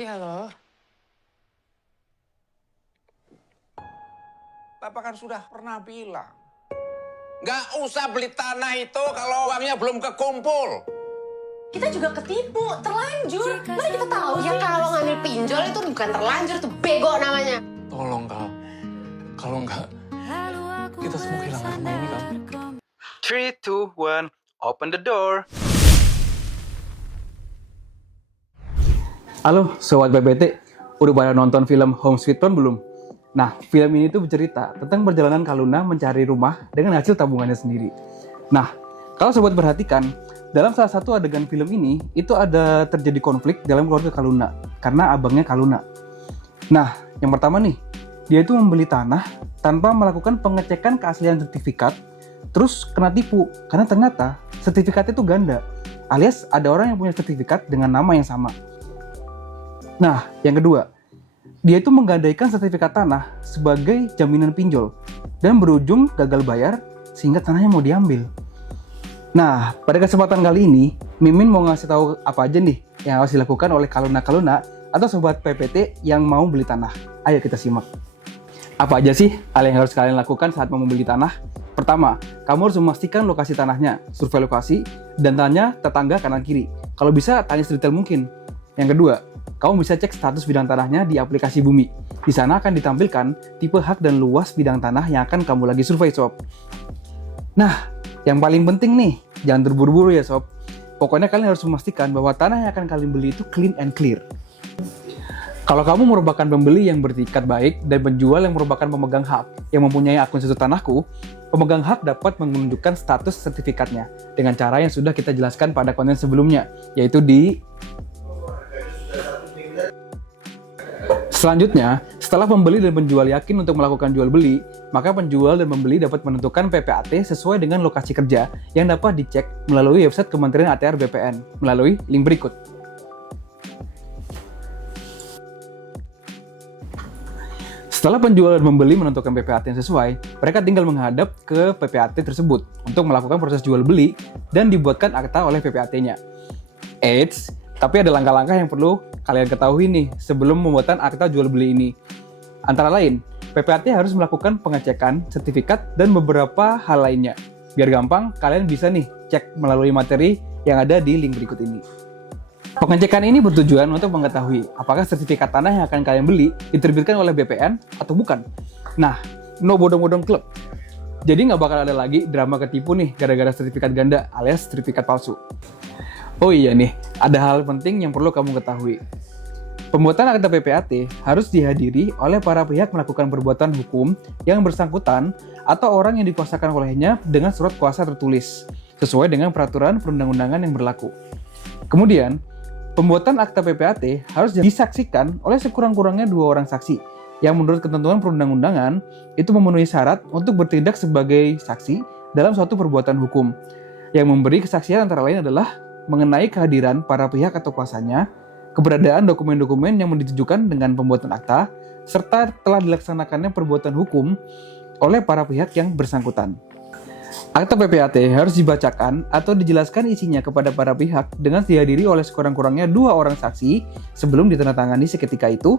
Iya loh. Bapak kan sudah pernah bilang, nggak usah beli tanah itu kalau uangnya belum kekumpul. Kita juga ketipu, terlanjur. Mana kita tahu ya kalau ngambil pinjol itu bukan terlanjur, itu bego namanya. Tolong, Kal. Kalau enggak, kita semua kehilangan rumah ini, Kal. 3, 2, 1, open the door. Halo Sobat PPT, udah pada nonton film Home Sweet Home belum? Nah, film ini tuh bercerita tentang perjalanan Kaluna mencari rumah dengan hasil tabungannya sendiri. Nah, kalau Sobat perhatikan, dalam salah satu adegan film ini, itu ada terjadi konflik dalam keluarga Kaluna, karena abangnya Kaluna. Nah, yang pertama nih, dia itu membeli tanah tanpa melakukan pengecekan keaslian sertifikat, terus kena tipu, karena ternyata sertifikatnya itu ganda, alias ada orang yang punya sertifikat dengan nama yang sama. Nah, yang kedua, dia itu menggadaikan sertifikat tanah sebagai jaminan pinjol dan berujung gagal bayar sehingga tanahnya mau diambil. Nah, pada kesempatan kali ini, Mimin mau ngasih tahu apa aja nih yang harus dilakukan oleh Kaluna atau Sobat PPT yang mau beli tanah. Ayo kita simak. Apa aja sih hal yang harus kalian lakukan saat mau membeli tanah? Pertama, kamu harus memastikan lokasi tanahnya, survei lokasi, dan tanya tetangga kanan kiri. Kalau bisa, tanya sedetail mungkin. Yang kedua, kamu bisa cek status bidang tanahnya di aplikasi Bumi. Di sana akan ditampilkan tipe hak dan luas bidang tanah yang akan kamu lagi survei, Sob. Nah, yang paling penting nih, jangan terburu-buru ya, Sob. Pokoknya kalian harus memastikan bahwa tanah yang akan kalian beli itu clean and clear. Kalau kamu merupakan pembeli yang bertikat baik dan penjual yang merupakan pemegang hak yang mempunyai akun situs tanahku, pemegang hak dapat menunjukkan status sertifikatnya dengan cara yang sudah kita jelaskan pada konten sebelumnya, yaitu di Selanjutnya, setelah pembeli dan penjual yakin untuk melakukan jual beli, maka penjual dan pembeli dapat menentukan PPAT sesuai dengan lokasi kerja yang dapat dicek melalui website Kementerian ATR BPN melalui link berikut. Setelah penjual dan pembeli menentukan PPAT yang sesuai, mereka tinggal menghadap ke PPAT tersebut untuk melakukan proses jual beli dan dibuatkan akta oleh PPAT-nya. Eits, tapi ada langkah-langkah yang perlu kalian ketahui nih sebelum pembuatan akta jual beli ini. Antara lain, PPAT harus melakukan pengecekan, sertifikat, dan beberapa hal lainnya. Biar gampang, kalian bisa nih cek melalui materi yang ada di link berikut ini. Pengecekan ini bertujuan untuk mengetahui apakah sertifikat tanah yang akan kalian beli diterbitkan oleh BPN atau bukan. Nah, no bodong-bodong klub. Jadi nggak bakal ada lagi drama ketipu nih gara-gara sertifikat ganda alias sertifikat palsu. Oh iya nih, ada hal penting yang perlu kamu ketahui. Pembuatan akta PPAT harus dihadiri oleh para pihak melakukan perbuatan hukum yang bersangkutan atau orang yang dikuasakan olehnya dengan surat kuasa tertulis, sesuai dengan peraturan perundang-undangan yang berlaku. Kemudian, pembuatan akta PPAT harus disaksikan oleh sekurang-kurangnya 2 orang saksi, yang menurut ketentuan perundang-undangan itu memenuhi syarat untuk bertindak sebagai saksi dalam suatu perbuatan hukum. Yang memberi kesaksian antara lain adalah mengenai kehadiran para pihak atau kuasanya, keberadaan dokumen-dokumen yang ditujukan dengan pembuatan akta, serta telah dilaksanakannya perbuatan hukum oleh para pihak yang bersangkutan. Akta PPAT harus dibacakan atau dijelaskan isinya kepada para pihak dengan dihadiri oleh sekurang-kurangnya 2 orang saksi sebelum ditandatangani seketika itu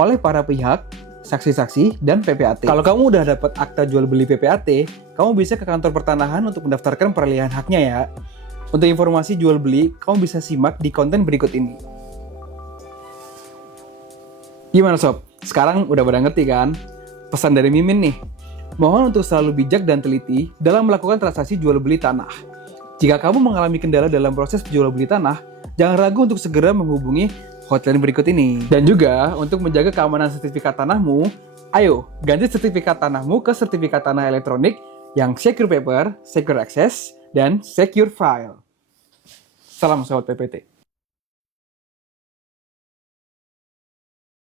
oleh para pihak, saksi-saksi, dan PPAT. Kalau kamu udah dapat akta jual beli PPAT, kamu bisa ke kantor pertanahan untuk mendaftarkan peralihan haknya ya. Untuk informasi jual beli, kamu bisa simak di konten berikut ini. Gimana Sob? Sekarang udah pada ngerti kan? Pesan dari Mimin nih. Mohon untuk selalu bijak dan teliti dalam melakukan transaksi jual beli tanah. Jika kamu mengalami kendala dalam proses jual beli tanah, jangan ragu untuk segera menghubungi hotline berikut ini. Dan juga untuk menjaga keamanan sertifikat tanahmu, ayo ganti sertifikat tanahmu ke sertifikat tanah elektronik yang secure paper, secure access, dan secure file. Salam Sobat PPT.